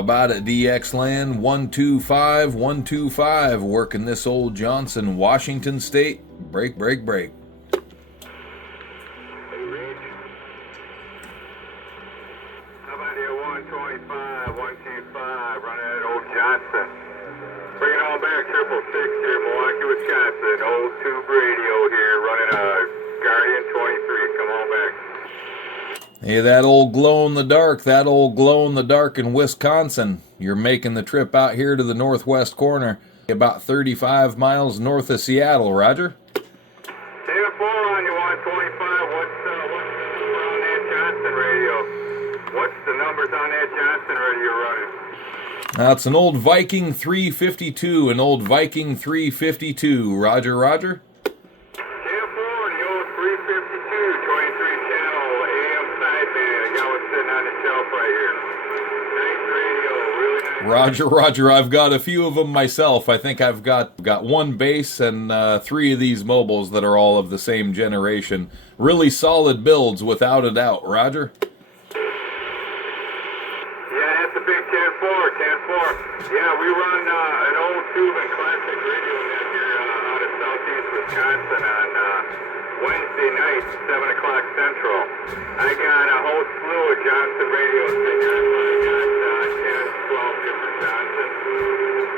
How about it, DX Land? 125, working this old Johnson, Washington State. Break, break, break. How about you, 125, 125, running that old Johnson. Bring it on back, 666 here, Milwaukee, Wisconsin. Old tube radio here, running a Guardian 23. Come on back. Hey, that old glow in the dark, in Wisconsin. You're making the trip out here to the northwest corner, about 35 miles north of Seattle, Roger. 10-4 on you, 125. What's the number on that Johnson radio? What's the numbers on that Johnson radio you're running? It's an old Viking 352, Roger, Roger. 10-4, the old 352, 23 channel AM sideband. I got one sitting on the shelf right here. Nice radio, really nice. Roger, Roger. I've got a few of them myself. I think I've got one base and 3 of these mobiles that are all of the same generation. Really solid builds, without a doubt, Roger. Yeah, that's a big 10-4, 10-4. Yeah, we run an old tube and classic radio net here out of southeast Wisconsin on Wednesday night, 7 o'clock Central. I got a whole slew of Johnson radios here. I got 10, 12 different Johnson.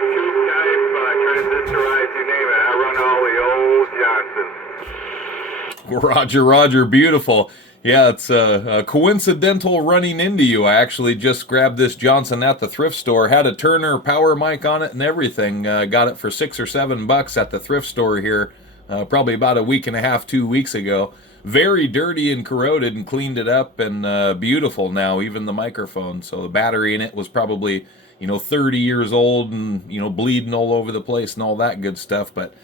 Tube type, transistorized, you name it. I run all the old Johnsons. Roger, Roger. Beautiful. Yeah, it's a coincidental running into you. I actually just grabbed this Johnson at the thrift store. Had a Turner power mic on it and everything. Got it for $6 or $7 at the thrift store here, probably about a week and a half, 2 weeks ago. Very dirty and corroded, and cleaned it up, and beautiful now, even the microphone. So the battery in it was probably, 30 years old and, bleeding all over the place and all that good stuff. But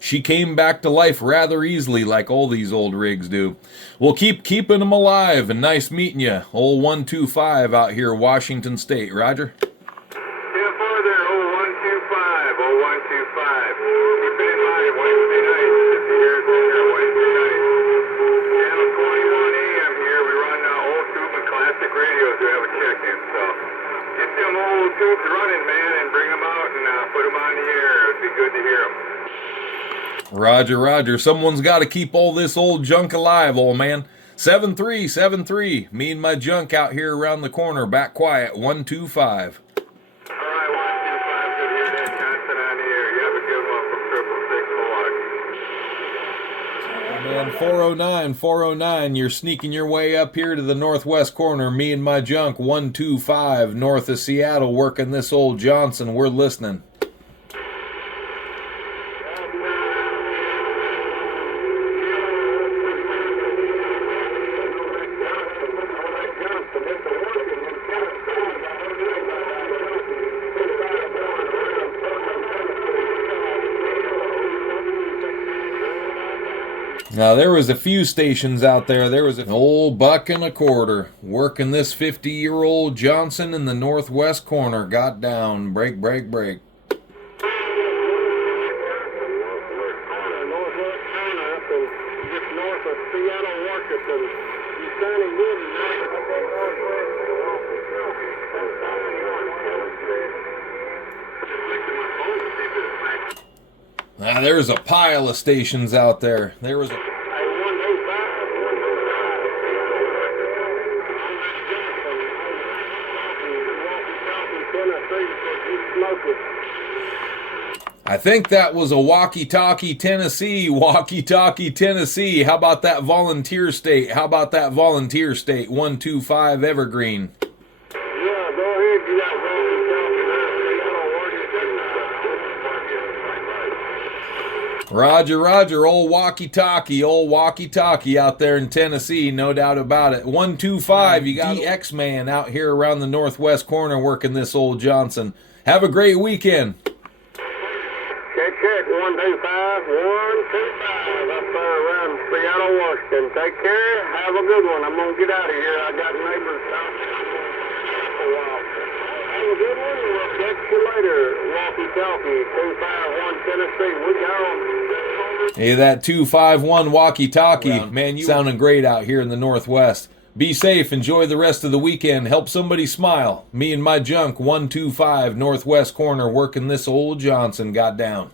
she came back to life rather easily, like all these old rigs do. We'll keep keeping them alive, and nice meeting you. Old 125 out here, Washington State. Roger. 10-4 there, old 125, old 125. Keep it in mind, Wednesday night, if you hear us in here, Wednesday night. Channel 21 AM here, we run old tube and classic radios. We have a check-in, so get them old tubes running, man, and bring them out and put them on the air. It'd be good to hear them. Roger, Roger. Someone's got to keep all this old junk alive, old man. 7373. Me and my junk out here around the corner. Back quiet. 125. All right, 125. Good to hear that Johnson on the air. You have a good one from 666 Milwaukee. Man, 409. You're sneaking your way up here to the northwest corner. Me and my junk. 125 north of Seattle, working this old Johnson. We're listening. Now, there was a few stations out there. There was an old $1.25 working this 50-year-old Johnson in the northwest corner. Got down. Break, break, break. Now, there's a pile of stations out there. There was a... I think that was a walkie-talkie, Tennessee. Walkie-talkie, Tennessee. How about that volunteer state? 125 Evergreen. Yeah, go ahead. You got walkie-talkie. Roger, Roger. Old walkie-talkie out there in Tennessee, no doubt about it. 125, you got DX-Man out here around the northwest corner working this old Johnson. Have a great weekend. Check, 125, 125, up there around Seattle, Washington. Take care, have a good one. I'm going to get out of here. I got neighbors out there. I'm going to for a while. Have a good one. We'll catch you later. Walkie-talkie, 251 Tennessee. We got on. Hey, that 251 walkie-talkie. Man, you sounding great out here in the northwest. Be safe. Enjoy the rest of the weekend. Help somebody smile. Me and my junk, 125 Northwest Corner, working this old Johnson got down.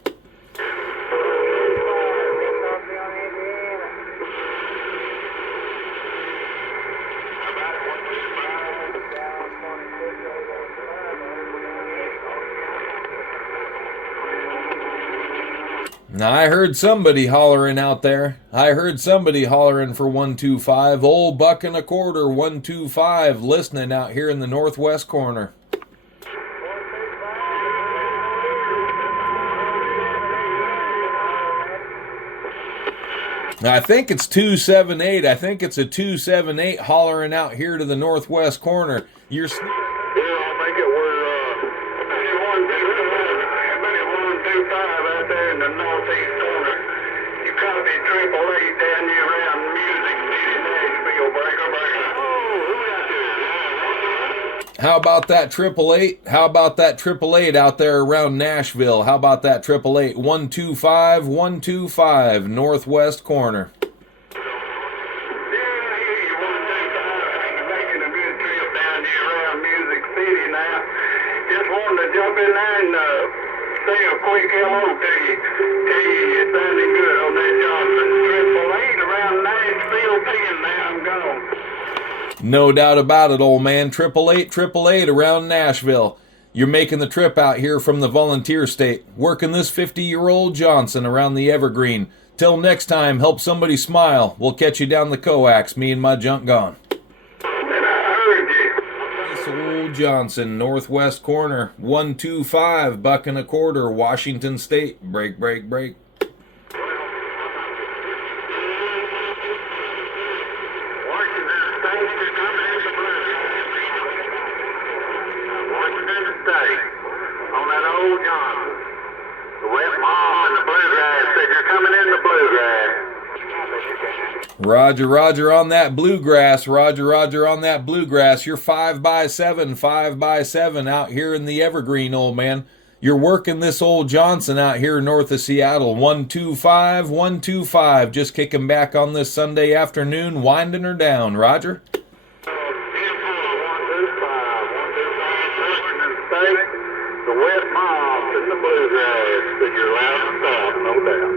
Now, I heard somebody hollering out there. I heard somebody hollering for 125. Old buck and a quarter, 125, listening out here in the Northwest Corner. Now, I think it's 278. I think it's a 278 hollering out here to the Northwest Corner. You're... Yeah, I think it was 125 out there in the northeast corner. You gotta be 888 down there around Music City, Nashville, breaker. Oh, who got there? How about that 888? How about that 888 out there around Nashville? How about that 888? 125 125 Northwest Corner. Just wanted to jump in there and say a quick hello to you. Tell you you're sounding good on that Johnson. 888 around Nashville, 10 now I'm gone. No doubt about it, old man. 888 around Nashville. You're making the trip out here from the volunteer state, working this 50-year-old Johnson around the Evergreen. Till next time, help somebody smile. We'll catch you down the coax, me and my junk gone. Old Johnson, Northwest Corner, 125, buck and a quarter, Washington State. Break. Washington State, on that old Johnson. The wet mom and the bluegrass said you're coming in the bluegrass. Roger on that bluegrass. Roger on that bluegrass. You're 5x7 out here in the Evergreen, old man. You're working this old Johnson out here north of Seattle. 125, just kicking back on this Sunday afternoon, winding her down. Roger. The wet moms and the bluegrass that you're allowed to stop, no doubt.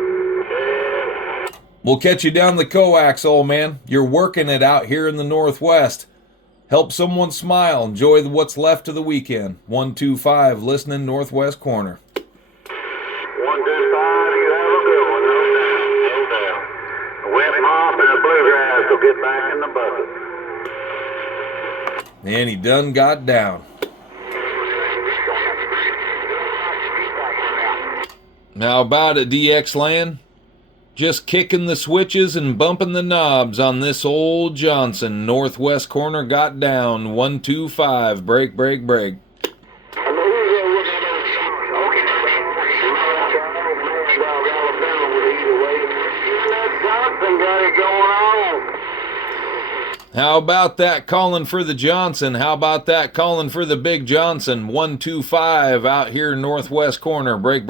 We'll catch you down the coax, old man. You're working it out here in the Northwest. Help someone smile. Enjoy what's left of the weekend. 125, listening Northwest Corner. 125, you have a good one, no doubt. The wet mom and the bluegrass will get back in the bucket. And he done got down. How about it, DX Land? Just kicking the switches and bumping the knobs on this old Johnson. Northwest Corner got down. 125. Break. How about that calling for the Johnson? How about that calling for the big Johnson? 125 out here Northwest Corner. Break.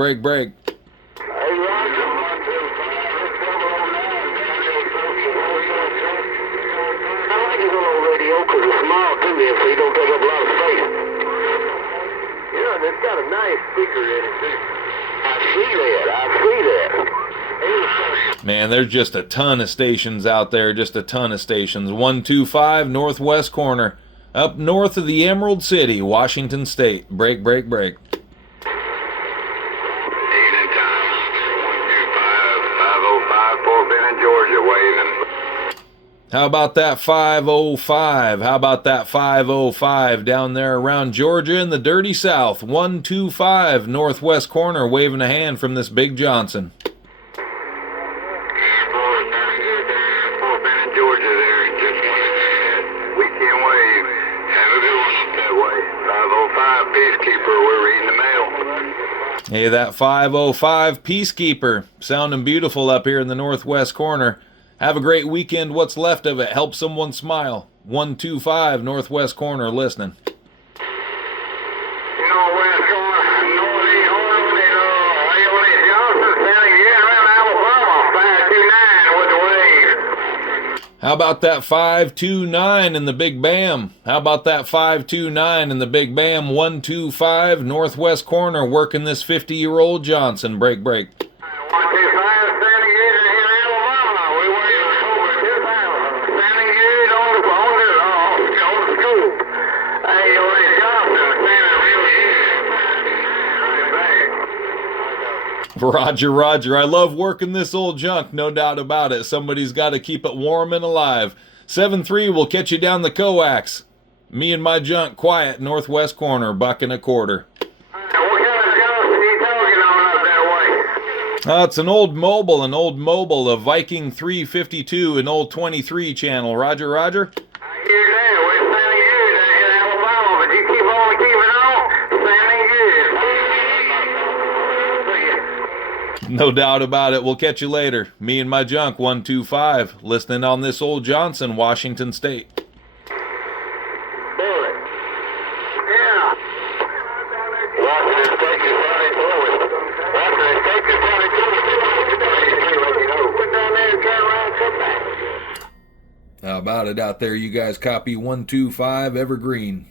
It's got a nice speaker in it, too. I see that. Man, there's just a ton of stations out there. 125 Northwest Corner. Up north of the Emerald City, Washington State. Break. Evening time. 125, 505, Fort Benning, Georgia, waving. How about that 505? How about that 505 down there around Georgia in the dirty South? 125 Northwest Corner, waving a hand from this big Johnson. Fort Benning, Georgia there. Just weekend wave. Have a good one that way. 505 Peacekeeper, we're reading the mail. Hey, that 505 Peacekeeper, sounding beautiful up here in the Northwest Corner. Have a great weekend. What's left of it? Help someone smile. 125 Northwest Corner listening. Northwest Corner, Northie Hornet, Johnson, standing again around Alabama, 529 with the wave. How about that 529 in the Big Bam? How about that 529 in the Big Bam? 125 northwest corner, working this 50-year-old Johnson. Break, break. Roger, Roger. I love working this old junk, no doubt about it. Somebody's got to keep it warm and alive. 7-3 will catch you down the coax. Me and my junk, quiet, northwest corner, $1.25. What kind of junk are you talking on up that way? It's an old mobile, a Viking 352, an old 23 channel. Roger, Roger. I hear that. We're sounding good in Alabama, but you keep on keeping on. Sounding good. No doubt about it. We'll catch you later. Me and my junk, 125, listening on this old Johnson, Washington State. How about it out there? You guys copy 125 Evergreen.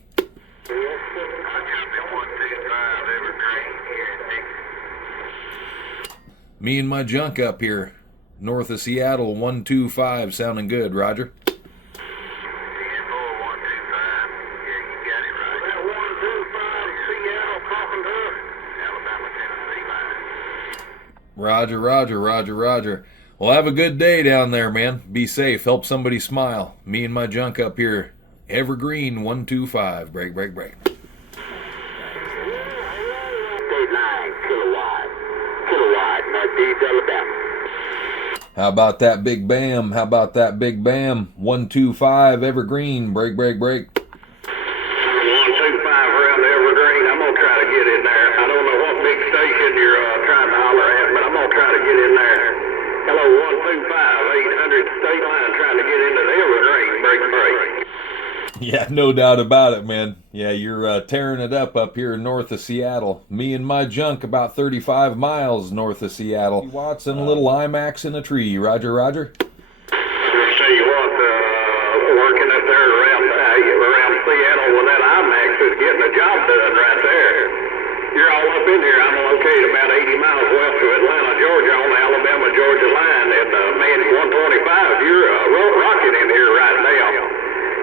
Me and my junk up here, north of Seattle, 125, sounding good, Roger. Roger, Roger, Roger, Roger. Well, have a good day down there, man. Be safe. Help somebody smile. Me and my junk up here, Evergreen, 125. Break, break, break. How about that Big Bam? How about that Big Bam? 125 Evergreen. Break, break, break. 125 around the Evergreen. I'm gonna try to get in there. I don't know what big station you're trying to holler at, but I'm gonna try to get in there. Hello, 125 800 state line, trying to get into the Evergreen. Break, break. Yeah, no doubt about it, man. Yeah, you're tearing it up here north of Seattle. Me and my junk about 35 miles north of Seattle. Watts and a little IMAX in a tree. Roger, Roger. I'll tell you what, working up there around Seattle with that IMAX is getting the job done right there. You're all up in here. I'm located about 80 miles west of Atlanta, Georgia, on the Alabama-Georgia line. And, man, 125, you're rocking in here right now.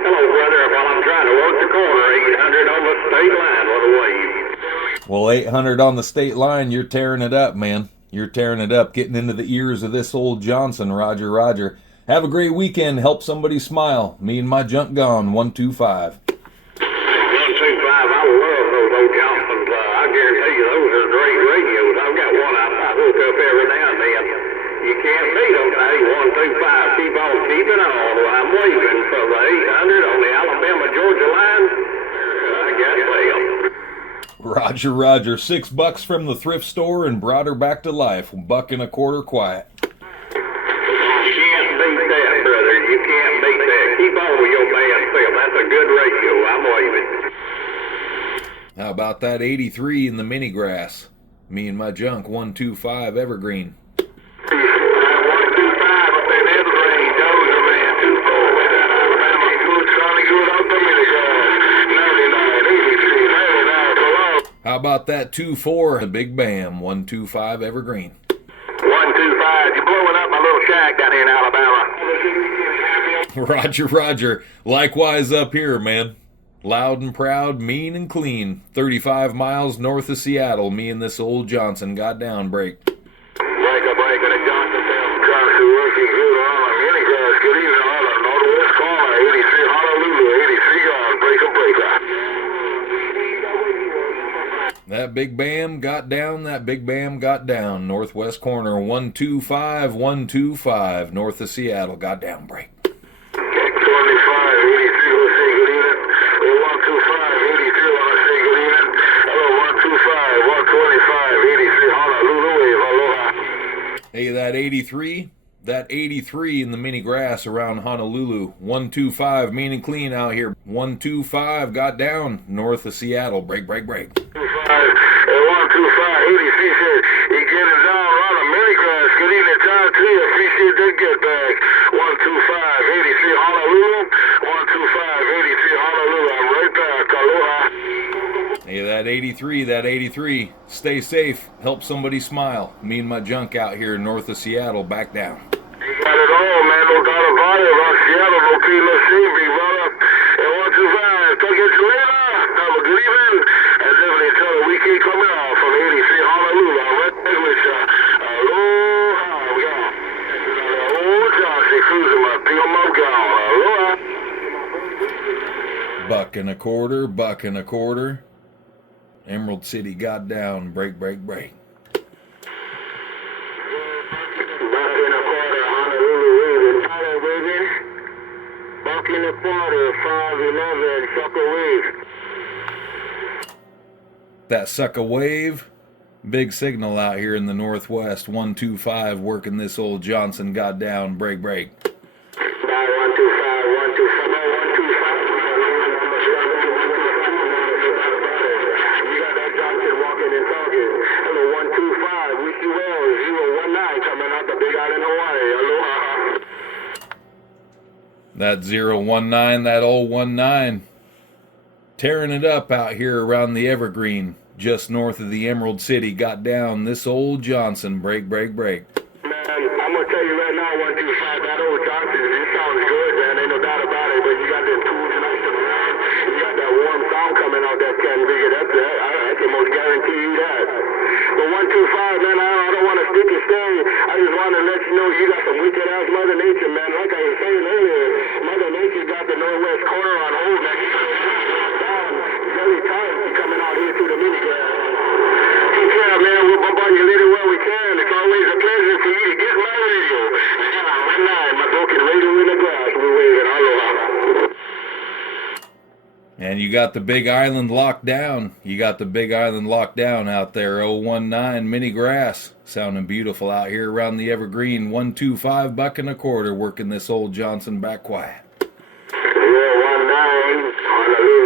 Hello, brother. While I'm trying to work the corner, 800 on the state line. What a wave. Well, 800 on the state line, you're tearing it up, man. You're tearing it up, getting into the ears of this old Johnson. Roger, Roger. Have a great weekend. Help somebody smile. Me and my junk gone, 125. 125, I love those old Johnsons. I guarantee you those are great radios. I've got one I hook up every now and then. You can't beat them. Hey, 125, keep on keeping on. I'm waving for the 800 on the Alabama-Georgia line. I got bail. Roger, Roger. $6 from the thrift store and brought her back to life. $1.25 quiet. You can't beat that, brother. You can't beat that. Keep on with your band self. That's a good radio. I'm waving. How about that 83 in the mini grass? Me and my junk, 125 Evergreen. 125 up in Evergreen. Dozer, man. 24 with Alabama. Good, trying to get up the mini grass. 99, 83, 99 for long. How about that 24, the Big Bam, 125 Evergreen. 125, you're blowing up my little shack down here in Alabama. Roger, Roger. Likewise up here, man. Loud and proud, mean and clean. 35 miles north of Seattle. Me and this old Johnson got down break. Breaker, breaker, the Johnsontown Country working good on a mini grass. Good evening on the northwest corner, 83 Honolulu, 83 yard, breaker, breaker. That Big Bam got down, that Big Bam got down. Northwest corner, 125, 125, north of Seattle. Got down break. 25, 83, let's say good evening. 125, 83, want to say good evening. Hello, 125, 125, 83 Honolulu, aloha. Hey, that 83 in the mini grass around Honolulu. 125, mean and clean out here. 125 got down north of Seattle. Break, break, break. 125, 83 said he get it down around the mini grass. Good evening, John T. Appreciate that get back. 125, 83 that 83. Stay safe. Help somebody smile. Me and my junk out here north of Seattle. Back down. You got it all, man. No doubt about it. Rock Seattle, no Kilo Shavy, brother. And 125. Talk to you later. Have a good evening. And definitely tell the weekend coming off from 83. Hallelujah. Right there with you. Aloha. We are. Old Johnson cruising my big on my gal. Aloha. Buck and a quarter, buck and a quarter. Emerald City got down. Break, break, break. Buck and a quarter, Honolulu waving. Tyler waving. Buck and a quarter, 511, sucker wave. That sucker wave. Big signal out here in the northwest. 125 working this old Johnson got down. Break, break. 125, 125, 125. You got that Johnson walking and talking. Hello, 125. Wish you well. 019 coming out the Big Island, Hawaii. Aloha. That 019, that old 19. Tearing it up out here around the Evergreen. Just north of the Emerald City. Got down this old Johnson. Break, break, break. Man, I'm going to tell you right now, 125, that old Johnson, it sounds good, man. Ain't no doubt about it. But you got them tools nice and around. You got that warm sound coming out that can big it up there. I can most guarantee you that. But 125, man, I don't want to stick and stay. I just want to let you know you got some wicked ass Mother Nature, man. Like I was saying earlier, Mother Nature got the northwest corner on hold, man. Very tight. You coming out here to the mini grass. Take care, man. We'll bump on you later where we can. It's always a pleasure for you to get my radio. One night, my broken radio in the grass. We're waving. Aloha. And you got the Big Island locked down. You got the Big Island locked down out there. 019 mini grass. Sounding beautiful out here around the Evergreen. 125 buck and a quarter working this old Johnson back quiet. 019 Honolulu.